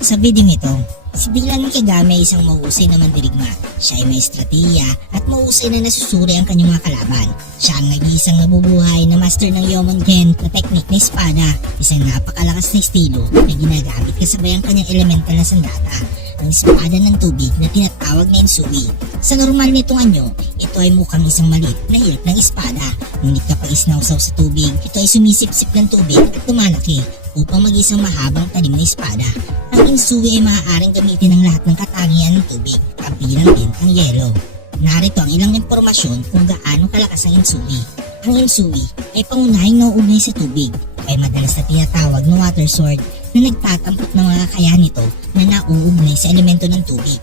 Sa video nito, si Dylan Mikagami ay isang mahusay na mandirigma. Siya ay may estratehiya at mahusay na nasusuri ang kanyang mga kalaban. Siya ang nag-iisang nabubuhay na master ng Yomongen na teknik na espada, isang napakalakas na estilo na ginagamit kasabay ang kanyang elemental na sandata, ang espada ng tubig na tinatawag na Ensui. Sa normal nitong anyo, ito ay mukhang isang maliit na hilt ng espada, ngunit kapag isnawsaw sa tubig, ito ay sumisipsip ng tubig at tumalaki upang mag-isang mahabang talim na espada. Ang Ensui ay maaaring gamitin ng lahat ng katangian ng tubig, kabilang din ang yelo. Narito ang ilang impormasyon kung gaano kalakas ang Ensui. Ang Ensui ay pangunahing nauugnay sa tubig, ay madalas na tinatawag na water sword na nagtatampok ng mga kakayahan nito na nauugnay sa elemento ng tubig.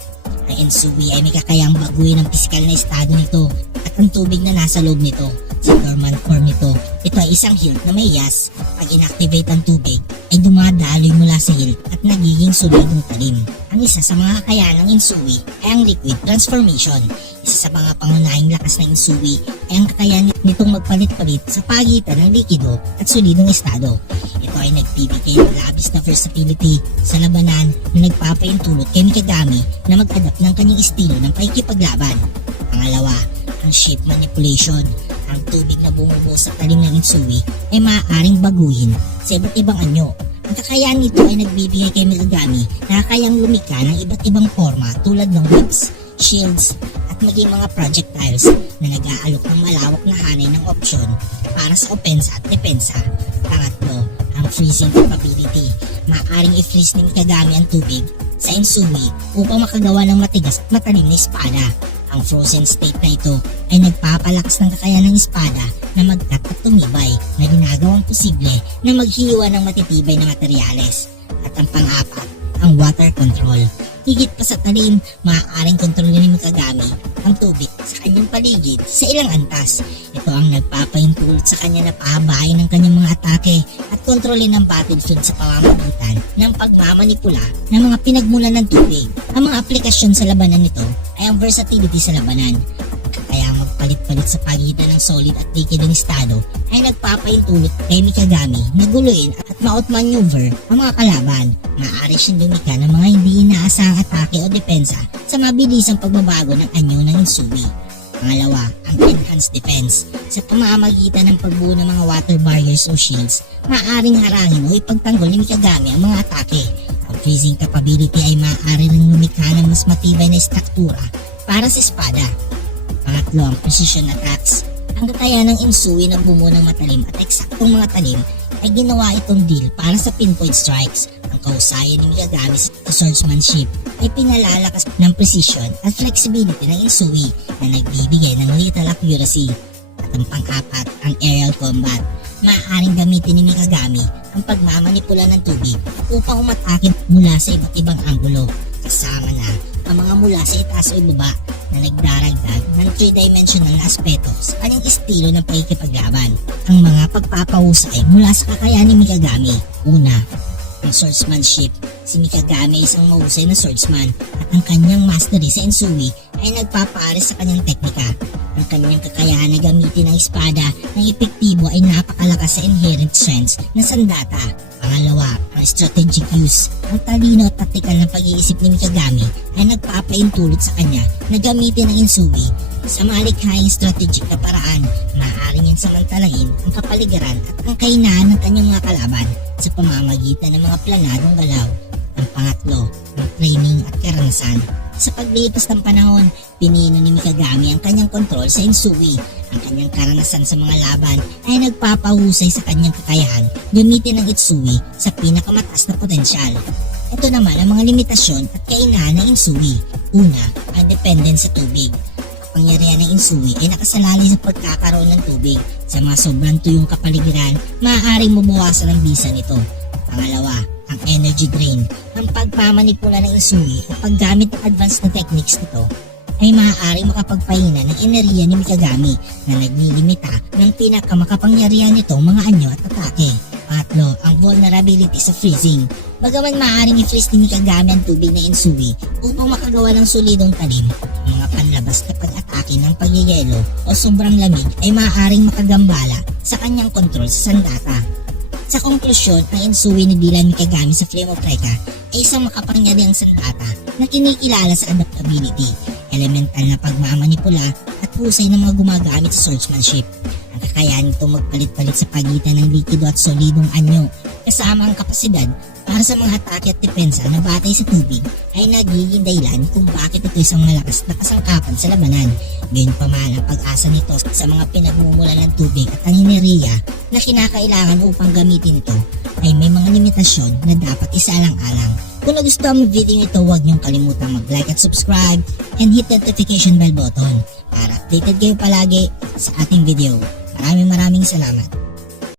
Ang Ensui ay may kakayang baguhin ang pisikal na estado nito at ang tubig na nasa loob nito. Sa dormant form nito, ito ay isang hilt na may yas. Pag inactivate ang tubig, ay dumadaloy mula sa hilt at nagiging solidong talim. Ang isa sa mga kakayahan ng Ensui ay ang liquid transformation. Isa sa mga pangunahing lakas ng Ensui ay ang kakayahan nitong magpalit-palit sa pagitan ng likido at solidong estado. Ito ay nagbibigay ng labis na versatility sa labanan na nagpapahintulot kay Mikagami na mag-adapt ng kanyang estilo ng pakikipaglaban. Pangalawa, ang shape manipulation. Ang tubig na bumubuo sa talim ng Ensui ay maaaring baguhin sa iba't ibang anyo. Ang kakayahan nito ay nagbibigay kay Mikagami na kayang lumika ng iba't ibang forma tulad ng whips, shields, at maging mga projectiles na nag-aalok ng malawak na hanay ng opsyon para sa opensa at depensa. Pangatlo, ang freezing capability. Maaaring i-freeze ni Mikagami ang tubig sa Ensui upang makagawa ng matigas at matalim na espada. Ang frozen state na ito ay nagpapalakas ng kakayahan ng espada na magkat at tumibay na ginagawang posible na maghiwa ng matitibay na materyales. At ang pang-apat, ang water control. Higit pa sa talim, maaaring kontrolin ni Mikagami ang tubig sa kanyang paligid sa ilang antas. Ito ang nagpapahintulot sa kanya na pahabain ng kanyang mga atake at kontrolin ang battlefield sa pamamagitan ng pagmamanipula ng mga pinagmulan ng tubig. Ang mga aplikasyon sa labanan nito ay ang versatility sa labanan. Kaya magpalit-palit sa pagitan ng solid at liquidong estado ay nagpapahintulot kay Mikagami na guluhin at ma-outmaneuver ang mga kalaban. Maaari siyang lumika ng mga hindi inaasahang atake o depensa sa mabilisang pagbabago ng anyo ng Ensui. Pangalawa, ang enhanced defense. Sa pamamagitan ng pagbuo ng mga water barriers o shields, maaaring harangin o ipagtanggol ni Mikagami ang mga atake. Ang freezing capability ay maaari ring lumikha ng mas matibay na struktura para sa espada. Pangatlo, ang precision attacks. Ang kakayahan ng Ensui na bumuo ng matalim at eksaktong mga talim ay ginawa itong deal para sa pinpoint strikes. Ang kahusayan ni Mikagami sa swordsmanship ay pinalalakas ng precision at flexibility ng Ensui na nagbibigay ng lethal accuracy. At ang pang-apat, ang aerial combat. Maaaring gamitin ni Mikagami ang pagmamanipula ng tubig upang umatake mula sa iba't ibang anggulo. Kasama na ang mga mula sa itaas o ibaba na nagdaragdag ng 3-dimensional na aspeto sa kanyang estilo ng pakikipaglaban. Ang mga pagpapahusay mula sa kakayahan ni Mikagami. Una, ang swordsmanship. Si Mikagami ay isang mahusay na swordsman at ang kanyang mastery sa Ensui ay nagpapaaris sa kanyang teknika. Ang kanyang kakayahan na gamitin ang espada ng epektibo ay napakalakas sa inherent strengths na sandata. Pangalawa, ang strategic use. Ang talino at taktikal na pag-iisip ni Mikagami ay nagpapaintulot sa kanya na gamitin ang Ensui sa malikhaing strategic na paraan. Maaari niyang samantalahin ang kapaligiran at ang kahinaan ng kanyang mga kalaban sa pamamagitan ng mga planadong galaw. Ang pangatlo, ang training at karanasan. Sa paglipas ng panahon, pinino ni Mikagami ang kanyang kontrol sa Ensui. Ang kanyang karanasan sa mga laban ay nagpapahusay sa kanyang kakayahan gamitin ang Ensui sa pinakamataas na potensyal. Ito naman ang mga limitasyon at kainahan ng Ensui. Una, ang dependence sa tubig. Ang pangyarihan ng Ensui ay nakasalalay sa pagkakaroon ng tubig. Sa mga sobrang tuyong kapaligiran, maaaring mabawasan ang bisa nito. Pangalawa, ang energy drain. Ang pagpamanipula ng Ensui at paggamit ng advanced na techniques nito ay maaaring makapagpahina ng enerhiya ni Mikagami na naglilimita ng pinakamakapangyarihan nitong mga anyo at atake. Pangatlo, ang vulnerability sa freezing. Bagaman maaaring i-freeze ni Mikagami ang tubig na Ensui upang makagawa ng solidong talim, ang mga panlabas na pag-atake ng pagyayelo o sobrang lamig ay maaaring makagambala sa kanyang kontrol sa sandata. Sa konklusyon, ang Ensui ni Dylan Mikagami sa Flame of Recca ay isang makapangyarihang sandata na kinikilala sa adaptability, elemental na pagmamanipula at husay ng mga gumagamit sa swordsmanship. Ang kakayahan nito magpalit-palit sa pagitan ng likido at solidong anyo, kasama ang kapasidad para sa mga atake at depensa na batay sa tubig ay nagiging dahilan kung bakit ito isang malakas na kasangkapan sa labanan. Gayunpaman ang pag-asa nito sa mga pinagmumulan ng tubig at ang enerhiya na kinakailangan upang gamitin ito ay may mga limitasyon na dapat isaalang-alang. Kung nagustuhan mo ang video ito, huwag niyong kalimutang mag-like at subscribe and hit the notification bell button para updated kayo palagi sa ating video. Maraming salamat.